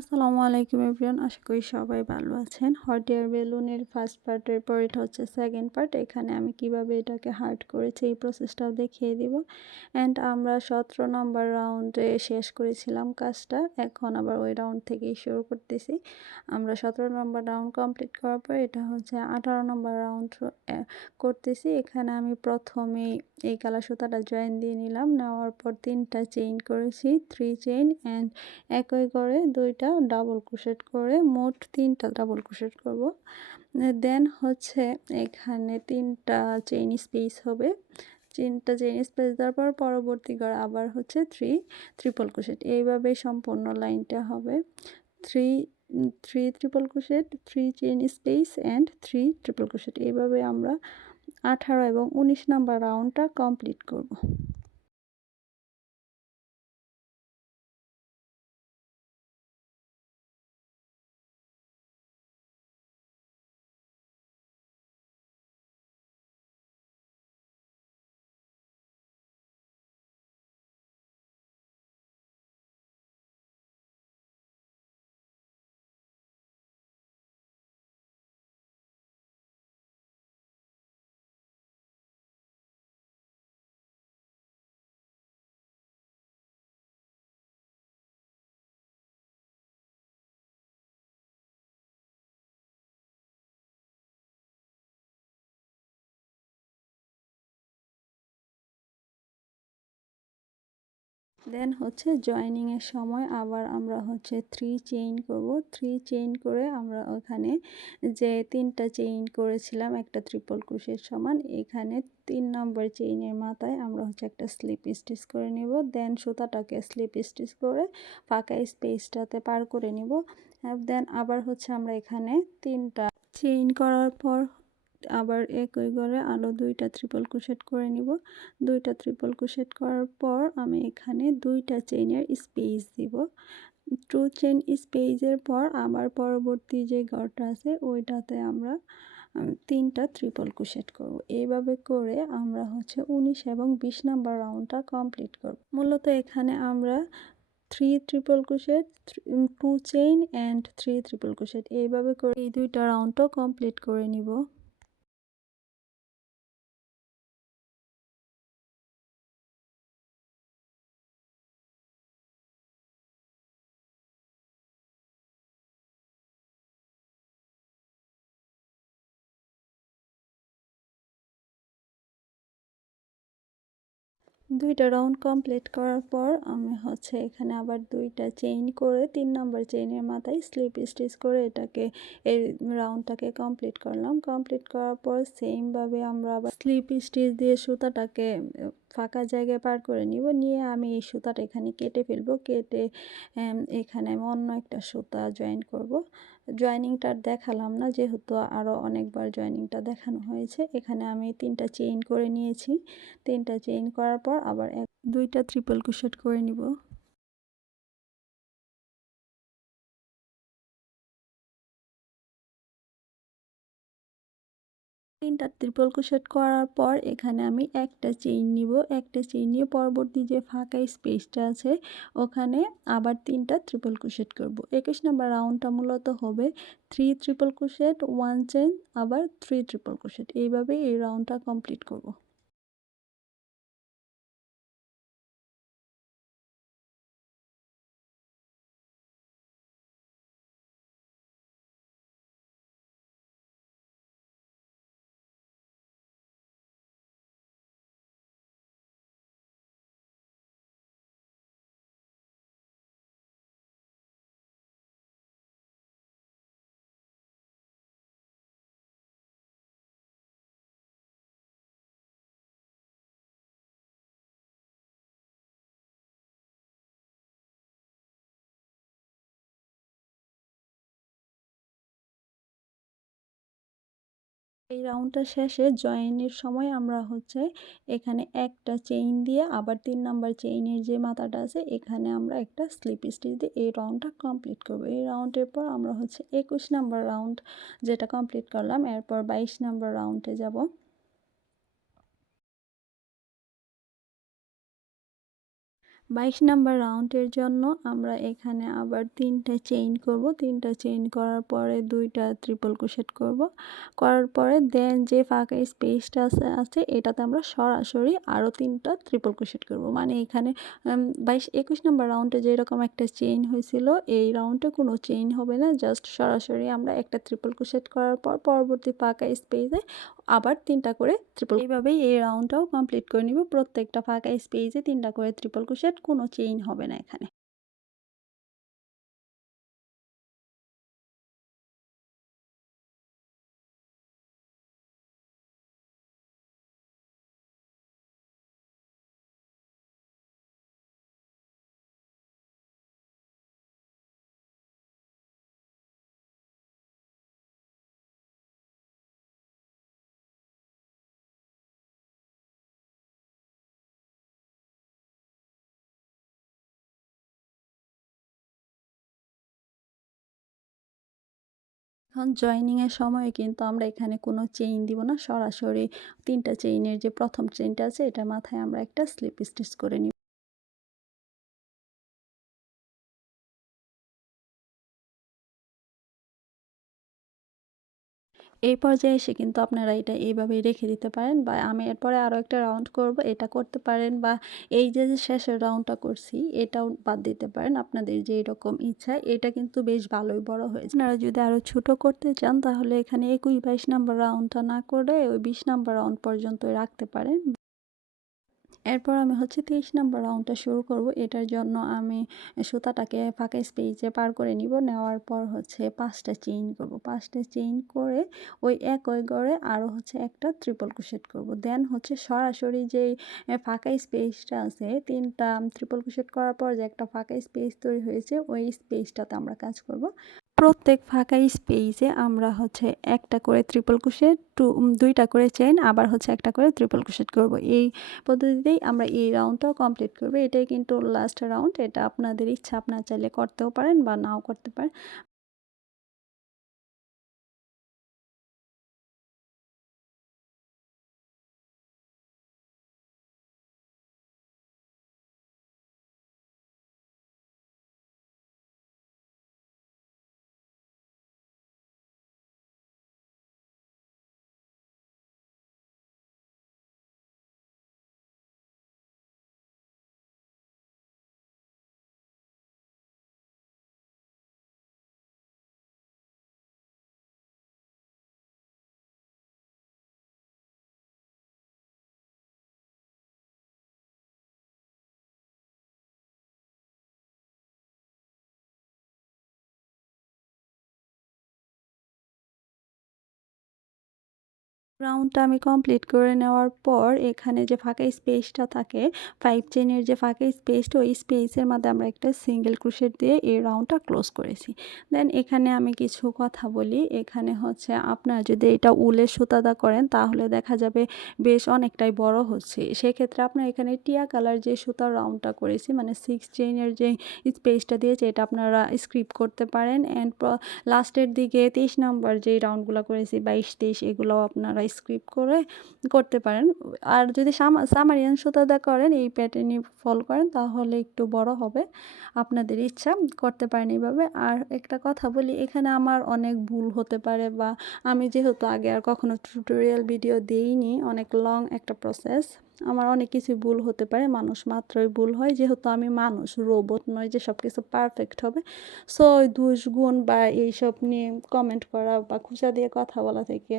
আসসালামু আলাইকুম এভরিওয়ান, আশা করি সবাই ভালো আছেন। হট এয়ার বেলুনের ফার্স্ট পার্টের পর এটা হচ্ছে সেকেন্ড পার্ট। এখানে আমি কিভাবে এটাকে হার্ড করেছি এই প্রসেসটাও দেখিয়ে দিব। অ্যান্ড আমরা 17 নম্বর রাউন্ডে শেষ করেছিলাম কাজটা, এখন আবার ওই রাউন্ড থেকেই শুরু করতেছি। আমরা 17 নম্বর রাউন্ড কমপ্লিট করার পর এটা হচ্ছে 18 নম্বর রাউন্ড করতেছি। এখানে আমি প্রথমেই এই কালার সুতাটা জয়েন দিয়ে নিলাম, নেওয়ার পর 3টা চেইন করেছি, 3 চেইন অ্যান্ড একই করে 2টা ডাবল ক্রোশেট করে মোট 3টা ডাবল ক্রোশেট করব। দেন হচ্ছে এখানে 3টা চেইন স্পেস হবে, 3টা চেইন স্পেস দেওয়ার পর পরবর্তী ঘরে আবার হচ্ছে 3 ট্রিপল ক্রোশেট। এইভাবে সম্পূর্ণ লাইনটা হবে 3 triple crochet, 3 chain space and 3 triple crochet. এইভাবে আমরা 18 এবং 19 নাম্বার রাউন্ডটা কমপ্লিট করব। দেন হচ্ছে জয়েনিংয়ের সময় আবার আমরা হচ্ছে 3 চেইন করব। 3 চেইন করে আমরা ওখানে যে 3টা চেইন করেছিলাম একটা ট্রিপল ক্রোশের সমান, এখানে 3 নম্বর চেইনের মাথায় আমরা হচ্ছে একটা স্লিপ স্টিচ করে নিব। দেন সুতাটাকে স্লিপ স্টিচ করে ফাঁকা স্পেসটাতে পার করে নিব। দেন আবার হচ্ছে আমরা এখানে 3টা চেইন করার পর আবার একই করে আরও 2টা ট্রিপল ক্রোশেট করে নিব। 2টা ট্রিপল ক্রোশেট করার পর আমি এখানে 2টা চেইনের স্পেস দিব। 2 চেইন স্পেসের পর আবার পরবর্তী যে ঘরটা আছে ওইটাতে আমরা 3টা ট্রিপল ক্রোশেট করব। এইভাবে করে আমরা হচ্ছে 19 এবং 20 নাম্বার রাউন্ডটা কমপ্লিট করব। মূলত এখানে আমরা 3 triple crochet, 2 chain and 3 triple crochet এইভাবে করে এই 2টা রাউন্ডও কমপ্লিট করে নিব। দুইটা রাউন্ড কমপ্লিট করার পর আমি হচ্ছে এখানে আবার 2টা চেইন করে 3 নম্বর চেইনের মাথায় স্লিপ স্টিচ করে এটাকে এই রাউন্ডটাকে কমপ্লিট করলাম। কমপ্লিট করার পর সেমভাবে আমরা আবার স্লিপ স্টিচ দিয়ে সুতাটাকে ফাঁকা জায়গায় পার করে নিব। নিয়ে আমি এই সুতাটা এখানে কেটে ফেলবো। কেটে এখানে আমি অন্য একটা সুতা জয়েন করব। জয়েনিংটা দেখালাম না, যেহেতু আরও অনেকবার জয়েনিংটা দেখানো হয়েছে। এখানে আমি 3টা চেইন করে নিয়েছি। 3টা চেইন করার পর আবার 2টা ট্রিপল ক্রোশেট করে নিব। 3টা ট্রিপল ক্রোশেট করার পর এখানে আমি একটা চেইন নিব। একটা চেইন নিয়ে পরবর্তী যে ফাঁকা স্পেসটা আছে ওখানে আবার 3টা ট্রিপল ক্রোশেট করব। 21 নম্বর রাউন্ডটা মূলত হবে 3 ট্রিপল ক্রোশেট, 1 চেইন, আবার 3 ট্রিপল ক্রোশেট। এইভাবে এই রাউন্ডটা কমপ্লিট করব। এই রাউন্ডটা শেষে জয়েনের সময় আমরা হচ্ছে এখানে একটা চেইন দিয়ে আবার 3 নাম্বার চেইনের যে মাথাটা আছে এখানে আমরা একটা স্লিপ স্টিচ দিয়ে এই রাউন্ডটা কমপ্লিট করব। এই রাউন্ডের পর আমরা হচ্ছে 21 নাম্বার রাউন্ড যেটা কমপ্লিট করলাম, এরপর 22 নাম্বার রাউন্ডে যাব। 22 নাম্বার রাউন্ডের জন্য আমরা এখানে আবার 3টা চেইন করব। 3টা চেইন করার পরে 2টা ট্রিপল ক্রোশেট করব। করার পরে দেন যে ফাঁকা স্পেসটা আছে এটাতে আমরা সরাসরি আরও 3টা ট্রিপল ক্রোশেট করব। মানে এখানে 21 নাম্বার রাউন্ডে যেরকম একটা চেইন হয়েছিল, এই রাউন্ডে কোনো চেইন হবে না, জাস্ট সরাসরি আমরা একটা ট্রিপল ক্রোশেট করার পর পরবর্তী ফাঁকা স্পেসে আবার 3টা করে ট্রিপল। এইভাবেই এই রাউন্ডটাও কমপ্লিট করে নিব। প্রত্যেকটা ফাঁকা স্পেসে 3টা করে ট্রিপল ক্রোশেট, কোনো চেইন হবে না এখানে। এখন জয়েনিংয়ের সময় কিন্তু আমরা এখানে কোনো চেইন দিব না, সরাসরি 3টা চেইনের যে প্রথম চেইনটা আছে এটার মাথায় আমরা একটা স্লিপ স্টিচ করে নিব। এই পর্যায়ে এসে কিন্তু আপনারা এটা এইভাবেই রেখে দিতে পারেন, বা আমি এরপরে আরও একটা রাউন্ড করব, এটা করতে পারেন, বা এই যে শেষের রাউন্ডটা করছি এটাও বাদ দিতে পারেন, আপনাদের যেই রকম ইচ্ছা। এটা কিন্তু বেশ ভালোই বড় হয়েছে। আপনারা যদি আরও ছোট করতে চান তাহলে এখানে 21-22 নাম্বার রাউন্ডটা না করে ওই 20 নাম্বার রাউন্ড পর্যন্ত রাখতে পারেন। এরপর আমি হচ্ছে 23 নাম্বার রাউন্ডটা শুরু করব। এটার জন্য আমি সুতাটাকে ফাঁকা স্পেসে পার করে নিব। নেওয়ার পর হচ্ছে 5টা চেইন করব। 5টা চেইন করে ওই একই ঘরে আরও হচ্ছে একটা ট্রিপল ক্রোশেট করব। দেন হচ্ছে সরাসরি যেই ফাঁকা স্পেসটা আছে, 3টা ট্রিপল ক্রোশেট করার পর যে একটা ফাঁকা স্পেস তৈরি হয়েছে ওই স্পেসটাতে আমরা কাজ করব। প্রত্যেক ফাঁকা স্পেসে আমরা হচ্ছে একটা করে ট্রিপল ক্রোশেট, 2টা করে চেইন, আবার হচ্ছে একটা করে ট্রিপল ক্রোশেট করব। এই পদ্ধতিতেই আমরা এই রাউন্ডটাও কমপ্লিট করব। এটাই কিন্তু লাস্ট রাউন্ড। এটা আপনাদের ইচ্ছা, আপনারা চাইলে করতেও পারেন বা নাও করতে পারেন। রাউন্ডটা আমি কমপ্লিট করে নেওয়ার পর এখানে যে ফাঁকা স্পেসটা থাকে, 5 চেইনের যে ফাঁকা স্পেসটা, ওই স্পেসের মধ্যে আমরা একটা সিঙ্গেল ক্রোশেট দিয়ে এই রাউন্ডটা ক্লোজ করেছি। দেন এখানে আমি কিছু কথা বলি। এখানে হচ্ছে আপনারা যদি এটা উলের সুতাদা করেন তাহলে দেখা যাবে বেশ অনেকটাই বড় হচ্ছে। সেক্ষেত্রে আপনার এখানে টিয়া কালার যে সুতার রাউন্ডটা করেছি, মানে 6 চেইনের যে স্পেসটা দিয়েছে এটা আপনারা স্কিপ করতে পারেন। অ্যান্ড লাস্টের দিকে 23 নাম্বার যেই রাউন্ডগুলো করেছি 22-23, এগুলোও আপনারা স্কিপ করে করতে পারেন। আর যদি সামারিয়ান সুতাদা করেন, এই প্যাটার্নই ফলো করেন তাহলে একটু বড় হবে, আপনাদের ইচ্ছা, করতে পারেন এইভাবে। আর একটা কথা বলি, এখানে আমার অনেক ভুল হতে পারে, বা আমি যেহেতু আগে আর কখনো টিউটোরিয়াল ভিডিও দিইনি, অনেক লং একটা প্রসেস, আমার অনেক কিছু ভুল হতে পারে। মানুষ মাত্রই ভুল হয়, যেহেতু আমি মানুষ, রোবট নয় যে সব কিছু পারফেক্ট হবে। সো ওই দোষ গুণ বা এইসব নিয়ে কমেন্ট করা বা খোঁচা দিয়ে কথা বলা থেকে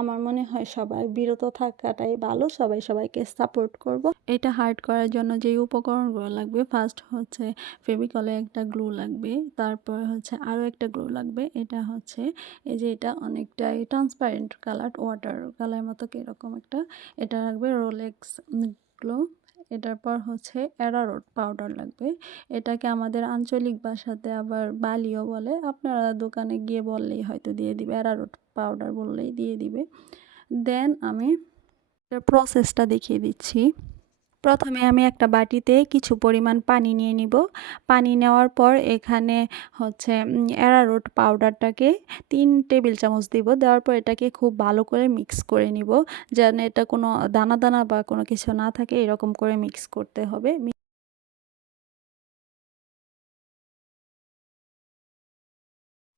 আমার মনে হয় সবাই বিরত থাকাটাই ভালো। সবাই সবাইকে সাপোর্ট করব। এটা হার্ড করার জন্য যে উপকরণগুলো লাগবে, ফার্স্ট হচ্ছে ফেভিকলে একটা গ্লু লাগবে, তারপর হচ্ছে আরও একটা গ্লু লাগবে। এটা হচ্ছে এই যে এটা অনেকটাই ট্রান্সপারেন্ট কালার, ওয়াটার কালার মতো কীরকম একটা, এটা লাগবে। Rolex glue. এটার পর হচ্ছে অ্যারারুট পাউডার লাগবে। এটাকে আমাদের আঞ্চলিক ভাষাতে আবার বালিও বলে, আপনারা দোকানে গিয়ে বললেই হয়তো দিয়ে দিবে, অ্যারারুট পাউডার বললেই দিয়ে দিবে। দেন আমি প্রসেসটা দেখিয়ে দিচ্ছি। প্রথমে আমি একটা বাটিতে কিছু পরিমাণ পানি নিয়ে নিব। পানি নেওয়ার পর এখানে হচ্ছে অ্যারারুট পাউডারটাকে 3 টেবিল চামচ দিব। দেওয়ার পর এটাকে খুব ভালো করে মিক্স করে নিব, যেন এটা কোনো দানা দানা বা কোনো কিছু না থাকে, এরকম করে মিক্স করতে হবে।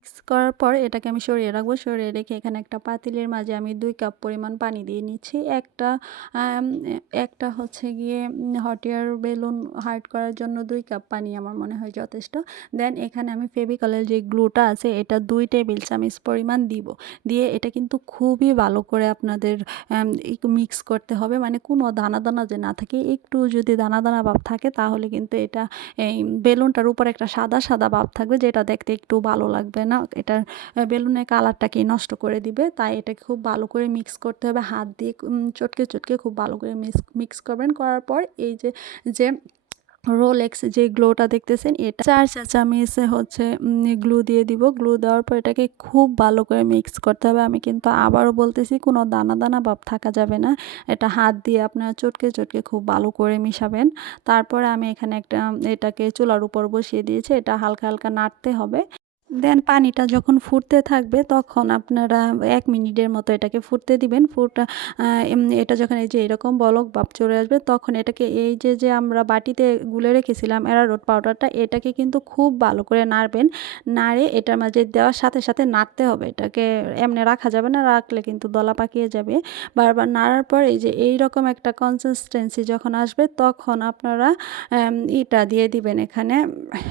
মিক্স করার পর এটাকে আমি সরিয়ে রাখবো। সরিয়ে রেখে এখানে একটা পাতিলের মাঝে আমি 2 কাপ পরিমাণ পানি দিয়ে নিচ্ছি। একটা হচ্ছে গিয়ে হট এয়ার বেলুন হার্ড করার জন্য 2 কাপ পানি আমার মনে হয় যথেষ্ট। দেন এখানে আমি ফেভিকলের যে গ্লুটা আছে এটা 2 টেবিল চামচ পরিমাণ দিব। দিয়ে এটা কিন্তু খুবই ভালো করে আপনাদের একটু মিক্স করতে হবে, মানে কোনো দানা দানা যে না থাকে, একটু যদি দানা দানা ভাব থাকে তাহলে কিন্তু এটা এই বেলুনটার উপর একটা সাদা সাদা ভাব থাকবে, যেটা দেখতে একটু ভালো লাগবে না, এটা বেলুনের কালারটাকে নষ্ট করে দিবে। তাই এটাকে খুব ভালো করে মিক্স করতে হবে, হাত দিয়ে চটকে চটকে খুব ভালো করে মিক্স করবেন। করার পর এই যে যে রোলেক্স যে গ্লোটা দেখতেছেন এটা 4 চা চামচ হচ্ছে গ্লু দিয়ে দিব। গ্লু দেওয়ার পর এটাকে খুব ভালো করে মিক্স করতে হবে। আমি কিন্তু আবারও বলতেছি, কোনো দানা দানা ভাব থাকা যাবে না। এটা হাত দিয়ে আপনারা চটকে চটকে খুব ভালো করে মিশাবেন। তারপরে আমি এখানে এটাকে চুলার উপর বসিয়ে দিয়েছি। এটা হালকা হালকা নাড়তে হবে। দেন পানিটা যখন ফুটতে থাকবে তখন আপনারা 1 মিনিটের মতো এটাকে ফুটতে দিবেন। এটা যখন এই যে এরকম বলক ভাব চলে আসবে তখন এটাকে এই যে আমরা বাটিতে গুলে রেখেছিলাম অ্যারারুট পাউডারটা, এটাকে কিন্তু খুব ভালো করে নাড়বেন। নাড়ে এটার মাঝে দেওয়ার সাথে সাথে নাড়তে হবে। এটাকে এমনি রাখা যাবে না, রাখলে কিন্তু দলা পাকিয়ে যাবে। বারবার নাড়ার পর এই যে এইরকম একটা কনসিস্টেন্সি যখন আসবে তখন আপনারা ইটা দিয়ে দিবেন, এখানে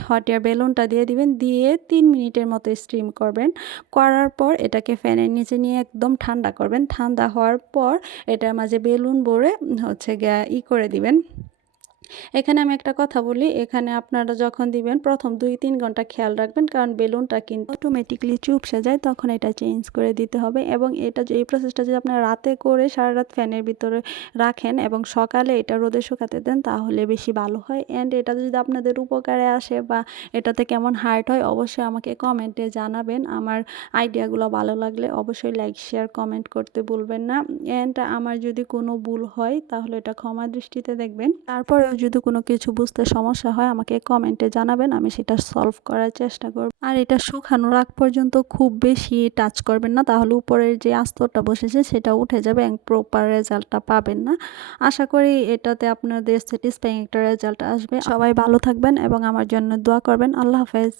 হট এয়ার বেলুনটা দিয়ে দিবেন। দিয়ে 3 মিনিটের মতো স্টিম করবেন। করার পর এটাকে ফ্যানের নিচে নিয়ে একদম ঠান্ডা করবেন। ঠান্ডা হওয়ার পর এটার মাঝে বেলুন ভরে হচ্ছে গিয়ে করে দিবেন। এখানে আমি একটা কথা বলি, এখানে আপনারা যখন দিবেন প্রথম 2-3 ঘন্টা খেয়াল রাখবেন, কারণ বেলুনটা কিন্তু অটোমেটিকলি চুপসে যায়, তখন এটা চেঞ্জ করে দিতে হবে। এবং এই প্রসেসটা যদি আপনারা রাতে করে সারা রাত ফ্যানের ভিতরে রাখেন এবং সকালে এটা রোদে শুকাতে দেন তাহলে বেশি ভালো হয়। অ্যান্ড এটা যদি আপনাদের উপকারে আসে বা এটাতে কেমন হার্ট হয় অবশ্যই আমাকে কমেন্টে জানাবেন। আমার আইডিয়াগুলো ভালো লাগলে অবশ্যই লাইক শেয়ার কমেন্ট করতে ভুলবেন না। অ্যান্ড আমার যদি কোনো ভুল হয় তাহলে এটা ক্ষমা দৃষ্টিতে দেখবেন। তারপরেও যদি কোনো কিছু বুঝতে সমস্যা হয় আমাকে কমেন্টে জানাবেন, আমি সেটা সলভ করার চেষ্টা করব। আর এটা শুকানোর আগ পর্যন্ত খুব বেশি টাচ করবেন না, তাহলে উপরের যে আস্তরটা বসেছে সেটা উঠে যাবে এবং প্রপার রেজাল্টটা পাবেন না। আশা করি এটাতে আপনাদের স্যাটিসফাইং একটা রেজাল্ট আসবে। সবাই ভালো থাকবেন এবং আমার জন্য দোয়া করবেন। আল্লাহ হাফেজ।